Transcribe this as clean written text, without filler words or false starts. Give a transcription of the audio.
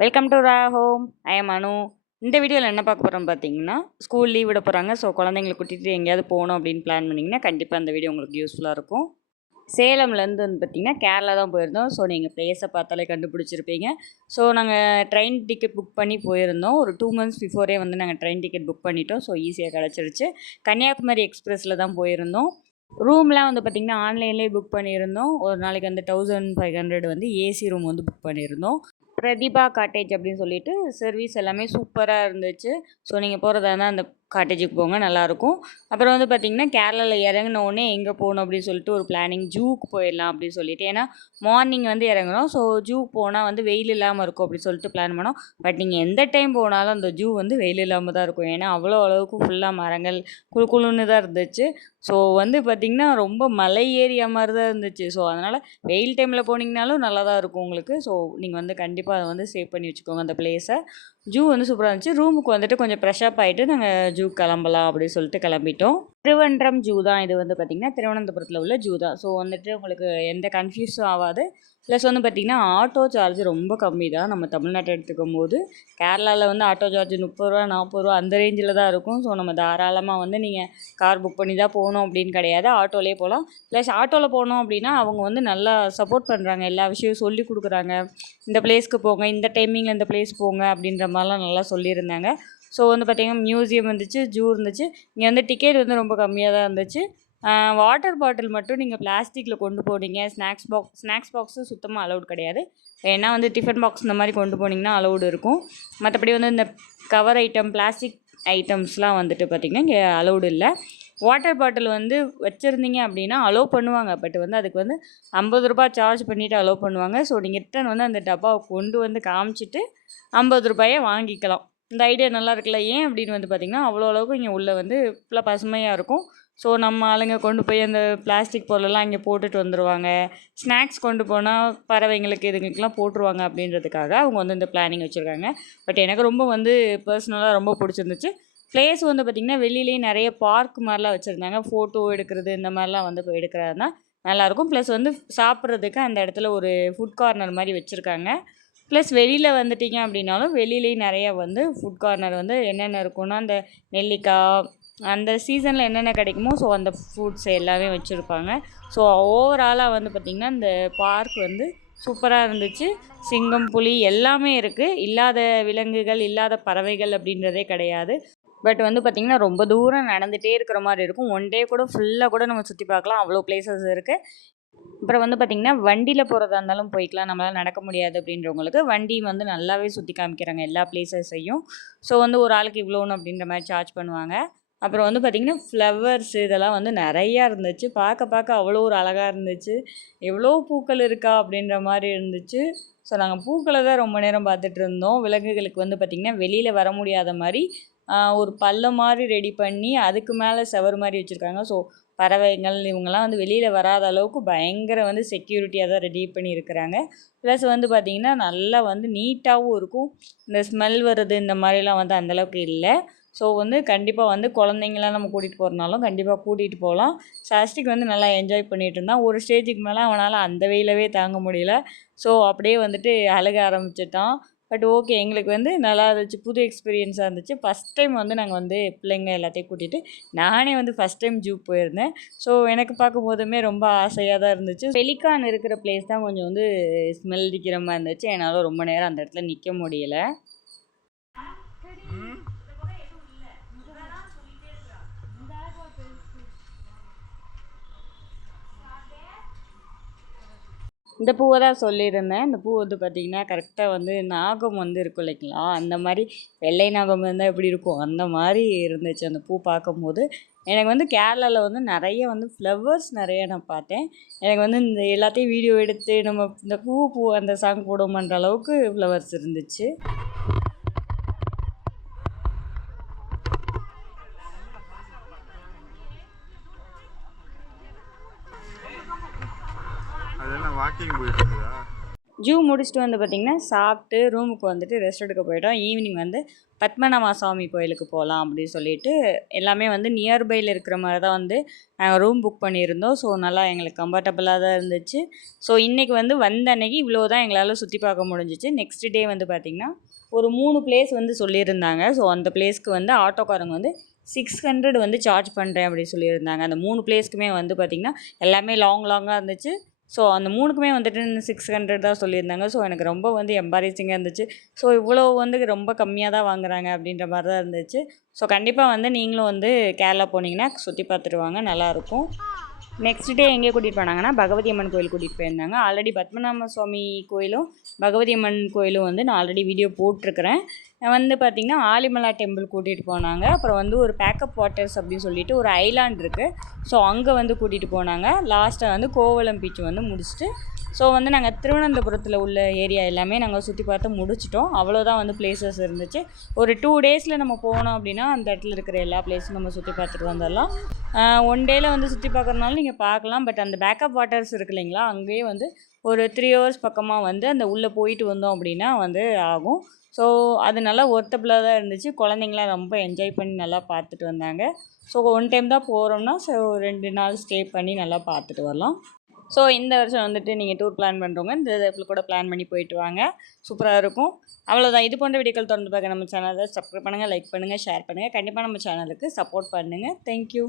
Welcome to raw home. I am Anu. இந்த வீடியோவில் என்ன பார்க்க போகிறோம் பார்த்தீங்கன்னா, ஸ்கூல் லீவ் விட போகிறாங்க. ஸோ குழந்தைங்களை கூட்டிகிட்டு எங்கேயாவது போகணும் அப்படின்னு பிளான் பண்ணிங்கன்னா கண்டிப்பாக அந்த வீடியோ உங்களுக்கு யூஸ்ஃபுல்லாக இருக்கும். சேலம்லேருந்து வந்து பார்த்திங்கன்னா கேரளா தான் போயிருந்தோம். ஸோ நீங்கள் பிளேஸை பார்த்தாலே கண்டுபிடிச்சிருப்பீங்க. ஸோ நாங்கள் ட்ரெயின் டிக்கெட் புக் பண்ணி போயிருந்தோம். ஒரு 2 months பிஃபோரே வந்து நாங்கள் ட்ரெயின் டிக்கெட் புக் பண்ணிட்டோம். ஸோ ஈஸியாக கிடச்சிருச்சு. கன்னியாகுமரி எக்ஸ்பிரஸில் தான் போயிருந்தோம். ரூம்லாம் வந்து பார்த்திங்கன்னா ஆன்லைன்லேயே புக் பண்ணியிருந்தோம். ஒரு நாளைக்கு வந்து 1500 வந்து ஏசி ரூம் வந்து புக் பண்ணியிருந்தோம். பிரதிபா காட்டேஜ் அப்படின்னு சொல்லிட்டு சர்வீஸ் எல்லாமே சூப்பராக இருந்துச்சு. ஸோ நீங்கள் போகிறதா இருந்தால் அந்த காட்டேஜுக்கு போங்க, நல்லாயிருக்கும். அப்புறம் வந்து பார்த்திங்கன்னா கேரளாவில் இறங்கினோடனே எங்கே போகணும் அப்படின்னு சொல்லிட்டு ஒரு பிளானிங், ஜூக்கு போயிடலாம் அப்படின்னு சொல்லிட்டு. ஏன்னா மார்னிங் வந்து இறங்குறோம். ஸோ ஜூக்கு போனால் வந்து வெயில் இல்லாமல் இருக்கும் அப்படின்னு சொல்லிட்டு பிளான் பண்ணோம். பட் நீங்கள் எந்த டைம் போனாலும் அந்த ஜூ வந்து வெயில் இல்லாமல் தான் இருக்கும். ஏன்னா அவ்வளோ அளவுக்கு ஃபுல்லாக மரங்கள் குழுன்னு தான் இருந்துச்சு. ஸோ வந்து பார்த்திங்கன்னா ரொம்ப மலை ஏரியா மாதிரி தான் இருந்துச்சு. ஸோ அதனால் வெயில் டைமில் போனீங்கனாலும் நல்லா தான் இருக்கும் உங்களுக்கு. ஸோ நீங்கள் வந்து கண்டிப்பாக அதை வந்து சேவ் பண்ணி வச்சுக்கோங்க அந்த பிளேஸை. ஜூ வந்து சூப்பராக இருந்துச்சு. ரூமுக்கு வந்துட்டு கொஞ்சம் ஃப்ரெஷ்அப் ஆகிட்டு நாங்கள் ஜூ கிளம்பலாம் அப்படின்னு சொல்லிட்டு கிளம்பிட்டோம். திருவன்றம் ஜூ தான் இது வந்து பார்த்திங்கன்னா திருவனந்தபுரத்தில் உள்ள ஜூ தான். ஸோ வந்துட்டு உங்களுக்கு எந்த கன்ஃபியூஸும் ஆகாது. ப்ளஸ் வந்து பார்த்திங்கன்னா ஆட்டோ சார்ஜ் ரொம்ப கம்மி தான் நம்ம தமிழ்நாட்டை எடுத்துக்கும் போது. கேரளாவில் வந்து ஆட்டோ சார்ஜ் 30 ரூபா 40 ரூபா அந்த ரேஞ்சில் தான் இருக்கும். ஸோ நம்ம தாராளமாக வந்து நீங்கள் கார் புக் பண்ணி தான் போகணும் அப்படின்னு கிடையாது, ஆட்டோலேயே போகலாம். ப்ளஸ் ஆட்டோவில் போனோம் அப்படின்னா அவங்க வந்து நல்லா சப்போர்ட் பண்ணுறாங்க, எல்லா விஷயம் சொல்லி கொடுக்குறாங்க. இந்த பிளேஸ்க்கு போங்க, இந்த டைமிங்கில் இந்த பிளேஸ் போங்க அப்படின்ற மாதிரிலாம் நல்லா சொல்லியிருந்தாங்க. ஸோ வந்து பார்த்திங்கன்னா மியூசியம் இருந்துச்சு, ஜூ இருந்துச்சு. இங்கே வந்து டிக்கெட் வந்து ரொம்ப கம்மியாக தான் இருந்துச்சு. வாட்டர் பாட்டில் மட்டும் நீங்கள் பிளாஸ்டிக்கில் கொண்டு போனீங்க, ஸ்நாக்ஸ் பாக்ஸு சுத்தமாக அலௌட் கிடையாது. ஏன்னா வந்து டிஃபன் பாக்ஸ் இந்த மாதிரி கொண்டு போனீங்கன்னா அலௌடு இருக்கும். மற்றபடி வந்து இந்த கவர் ஐட்டம், பிளாஸ்டிக் ஐட்டம்ஸ்லாம் வந்துட்டு பார்த்திங்கன்னா இங்கே அலௌடு இல்லை. வாட்டர் பாட்டில் வந்து வச்சுருந்தீங்க அப்படின்னா அலோவ் பண்ணுவாங்க. பட் வந்து அதுக்கு வந்து 50 ரூபா சார்ஜ் பண்ணிவிட்டு அலோவ் பண்ணுவாங்க. ஸோ நீங்கள் ரிட்டன் வந்து அந்த டப்பாவை கொண்டு வந்து காமிச்சிட்டு 50 ரூபாயை வாங்கிக்கலாம். இந்த ஐடியா நல்லா இருக்குல்ல. ஏன் அப்படின்னு வந்து பார்த்திங்கன்னா அவ்வளோ அளவுக்கு இங்கே உள்ளே வந்து ஃபுல்லாக பசுமையாக இருக்கும். ஸோ நம்ம ஆளுங்க கொண்டு போய் அந்த பிளாஸ்டிக் பொருளெல்லாம் இங்கே போட்டுட்டு வந்துடுவாங்க. ஸ்நாக்ஸ் கொண்டு போனால் பறவைங்களுக்கு இதுங்களுக்கெல்லாம் போட்டுருவாங்க அப்படின்றதுக்காக அவங்க வந்து இந்த பிளானிங் வச்சுருக்காங்க. பட் எனக்கு ரொம்ப வந்து பர்சனலாக ரொம்ப பிடிச்சிருந்துச்சு. ப்ளேஸ் வந்து பார்த்திங்கன்னா வெளியிலேயே நிறைய பார்க் மாதிரிலாம் வச்சுருந்தாங்க. ஃபோட்டோ எடுக்கிறது இந்த மாதிரிலாம் வந்து இப்போ எடுக்கிறதுனா நல்லாயிருக்கும். ப்ளஸ் வந்து சாப்பிட்றதுக்கு அந்த இடத்துல ஒரு ஃபுட் கார்னர் மாதிரி வச்சுருக்காங்க. ப்ளஸ் வெளியில் வந்துட்டிங்க அப்படின்னாலும் வெளியிலேயும் நிறையா வந்து ஃபுட் கார்னர் வந்து என்னென்ன இருக்குன்னா அந்த நெல்லிக்காய், அந்த சீசனில் என்னென்ன கிடைக்குமோ ஸோ அந்த ஃப்ரூட்ஸ் எல்லாமே வச்சுருப்பாங்க. ஸோ ஓவராலாக வந்து பார்த்திங்கன்னா இந்த பார்க் வந்து சூப்பராக இருந்துச்சு. சிங்கம், புலி எல்லாமே இருக்குது. இல்லாத விலங்குகள், இல்லாத பறவைகள் அப்படின்றதே கிடையாது. பட் வந்து பார்த்திங்கன்னா ரொம்ப தூரம் நடந்துகிட்டே இருக்கிற மாதிரி இருக்கும். ஒன் டே கூட ஃபுல்லாக கூட நம்ம சுற்றி பார்க்கலாம், அவ்வளோ பிளேசஸ் இருக்குது. அப்புறம் வந்து பார்த்திங்கன்னா வண்டியில் போகிறதா இருந்தாலும் போய்க்கலாம். நம்மளால் நடக்க முடியாது அப்படின்றவங்களுக்கு வண்டி வந்து நல்லாவே சுற்றி காமிக்கிறாங்க எல்லா பிளேசஸையும். ஸோ வந்து ஒரு ஆளுக்கு இவ்வளோன்னு அப்படின்ற மாதிரி சார்ஜ் பண்ணுவாங்க. அப்புறம் வந்து பார்த்திங்கன்னா ஃப்ளவர்ஸ் இதெல்லாம் வந்து நிறையா இருந்துச்சு. பார்க்க அவ்வளோ ஒரு அழகாக இருந்துச்சு. எவ்வளோ பூக்கள் இருக்கா அப்படின்ற மாதிரி இருந்துச்சு. ஸோ நாங்கள் பூக்களை தான் ரொம்ப நேரம் பார்த்துட்டு இருந்தோம். விலங்குகளுக்கு வந்து பார்த்திங்கன்னா வெளியில் வர முடியாத மாதிரி ஒரு பள்ளம் மாதிரி ரெடி பண்ணி அதுக்கு மேலே செவர் மாதிரி வச்சுருக்காங்க. ஸோ பறவைகள் இவங்கெல்லாம் வந்து வெளியில் வராத அளவுக்கு பயங்கர வந்து செக்யூரிட்டியாக தான் ரெடி பண்ணியிருக்கிறாங்க. ப்ளஸ் வந்து பார்த்திங்கன்னா நல்லா வந்து நீட்டாகவும் இருக்கும். இந்த ஸ்மெல் வருது இந்த மாதிரிலாம் வந்து அந்தளவுக்கு இல்லை. ஸோ வந்து கண்டிப்பாக வந்து குழந்தைங்களாம் நம்ம கூட்டிகிட்டு போகிறனாலும் கண்டிப்பாக கூட்டிகிட்டு போகலாம். சாஸ்டிக் வந்து நல்லா என்ஜாய் பண்ணிகிட்டு இருந்தான். ஒரு ஸ்டேஜுக்கு மேலே அவனால் அந்த வெயிலவே தாங்க முடியல. ஸோ அப்படியே வந்துட்டு அழுக ஆரம்பிச்சிட்டான். பட் ஓகே, எங்களுக்கு வந்து நல்லா இருந்துச்சு, புது எக்ஸ்பீரியன்ஸாக இருந்துச்சு. ஃபஸ்ட் டைம் வந்து நாங்கள் வந்து பிள்ளைங்க எல்லாத்தையும் கூட்டிகிட்டு நானே வந்து ஃபஸ்ட் டைம் ஜூ போயிருந்தேன். ஸோ எனக்கு பார்க்கும்போதுமே ரொம்ப ஆசையாக தான் இருந்துச்சு. பெலிகான் இருக்கிற பிளேஸ் தான் கொஞ்சம் வந்து ஸ்மெல் அடிக்கிற மாதிரி இருந்துச்சு. என்னால் ரொம்ப நேரம் அந்த இடத்துல நிற்க முடியலை. இந்த பூவை தான் சொல்லியிருந்தேன். இந்த பூ வந்து பார்த்திங்கன்னா கரெக்டாக வந்து நாகம் வந்து இருக்கும் இல்லைங்களா, அந்த மாதிரி வெள்ளை நாகம் இருந்தால் எப்படி இருக்கும் அந்த மாதிரி இருந்துச்சு அந்த பூ பார்க்கும்போது. எனக்கு வந்து கேரளாவில் வந்து நிறைய வந்து ஃப்ளவர்ஸ் நிறைய நான் பார்த்தேன். எனக்கு வந்து இந்த எல்லாத்தையும் வீடியோ எடுத்து நம்ம இந்த பூ அந்த சாங் போடுவோம்ன்ற அளவுக்கு ஃப்ளவர்ஸ் இருந்துச்சு. ஜூ முடிச்சுட்டு வந்து பார்த்திங்கன்னா சாப்பிட்டு ரூமுக்கு வந்துட்டு ரெஸ்ட் எடுக்க போயிட்டோம். ஈவினிங் வந்து பத்மநாப சுவாமி கோயிலுக்கு போகலாம் அப்படின்னு சொல்லிட்டு எல்லாமே வந்து நியர்பையில் இருக்கிற மாதிரி தான் வந்து நாங்கள் ரூம் புக் பண்ணியிருந்தோம். ஸோ நல்லா எங்களுக்கு கம்ஃபர்டபுளாக தான் இருந்துச்சு. ஸோ இன்றைக்கி வந்து வந்த அன்னைக்கு இவ்வளோ தான் எங்களால் சுற்றி பார்க்க முடிஞ்சிச்சு. நெக்ஸ்ட் டே வந்து பார்த்திங்கன்னா ஒரு 3 பிளேஸ் வந்து சொல்லியிருந்தாங்க. ஸோ அந்த பிளேஸ்க்கு வந்து ஆட்டோக்காரங்க வந்து 600 வந்து சார்ஜ் பண்ணுறேன் அப்படின்னு சொல்லியிருந்தாங்க. அந்த 3 பிளேஸ்க்குமே வந்து பார்த்திங்கன்னா எல்லாமே லாங்காக இருந்துச்சு. ஸோ அந்த 3க்குமே வந்துட்டு 600 தான் சொல்லியிருந்தாங்க. ஸோ எனக்கு ரொம்ப வந்து எம்பாரசிங்காக இருந்துச்சு. ஸோ இவ்வளோ வந்து ரொம்ப கம்மியாக தான் வாங்குறாங்க அப்படின்ற மாதிரி தான் இருந்துச்சு. ஸோ கண்டிப்பாக வந்து நீங்களும் வந்து கேரளா போனீங்கன்னா சுற்றி பார்த்துட்டு வாங்க, நல்லாயிருக்கும். நெக்ஸ்ட் டே எங்கே கூட்டிகிட்டு போனாங்கன்னா பகவதி அம்மன் கோயில் கூட்டிகிட்டு போயிருந்தாங்க. ஆல்ரெடி பத்மநாப சுவாமி கோயிலும் பகவதி அம்மன் கோயிலும் வந்து நான் ஆல்ரெடி வீடியோ போட்டிருக்கிறேன். வந்து பார்த்திங்கன்னா ஆலிமலா டெம்பிள் கூட்டிகிட்டு போனாங்க. அப்புறம் வந்து ஒரு பேக்கப் வாட்டர்ஸ் அப்படின்னு சொல்லிட்டு ஒரு ஐலாண்ட் இருக்குது. ஸோ அங்கே வந்து கூட்டிகிட்டு போனாங்க. லாஸ்ட்டாக வந்து கோவளம் பீச் வந்து முடிச்சுட்டு ஸோ வந்து நாங்கள் திருவனந்தபுரத்தில் உள்ள ஏரியா எல்லாமே நாங்கள் சுற்றி பார்த்து முடிச்சிட்டோம். அவ்வளோதான் வந்து பிளேசஸ் இருந்துச்சு. ஒரு 2 டேஸில் நம்ம போனோம் அப்படின்னா அந்த இடத்துல இருக்கிற எல்லா பிளேஸும் நம்ம சுற்றி பார்த்துட்டு வந்துடலாம். 1 டேயில் வந்து சுற்றி பார்க்குறதுனால நீங்கள் பார்க்கலாம். பட் அந்த பேக்கப் வாட்டர்ஸ் இருக்கு இல்லைங்களா, அங்கேயே வந்து ஒரு 3 ஹவர்ஸ் பக்கமாக வந்து அந்த உள்ளே போயிட்டு வந்தோம் அப்படின்னா வந்து ஆகும். ஸோ அது நல்லா ஒர்த்தபுளாக தான் இருந்துச்சு. குழந்தைங்களாம் ரொம்ப என்ஜாய் பண்ணி நல்லா பார்த்துட்டு வந்தாங்க. ஸோ 1 டைம் தான் போகிறோம்னா ஸோ 2 நாள் ஸ்டே பண்ணி நல்லா பார்த்துட்டு வரலாம். ஸோ இந்த வருஷம் வந்துட்டு நீங்கள் டூர் பிளான் பண்ணுறவங்க இந்த இதில் கூட பிளான் பண்ணி போயிட்டு வாங்க, சூப்பராக இருக்கும். அவ்வளோதான். இது போன்ற வீடியோக்கள் தொடர்ந்து பார்க்க நம்ம சேனலை சப்ஸ்கிரைப் பண்ணுங்கள், லைக் பண்ணுங்கள், ஷேர் பண்ணுங்கள். கண்டிப்பாக நம்ம சேனலுக்கு சப்போர்ட் பண்ணுங்கள். தேங்க்யூ.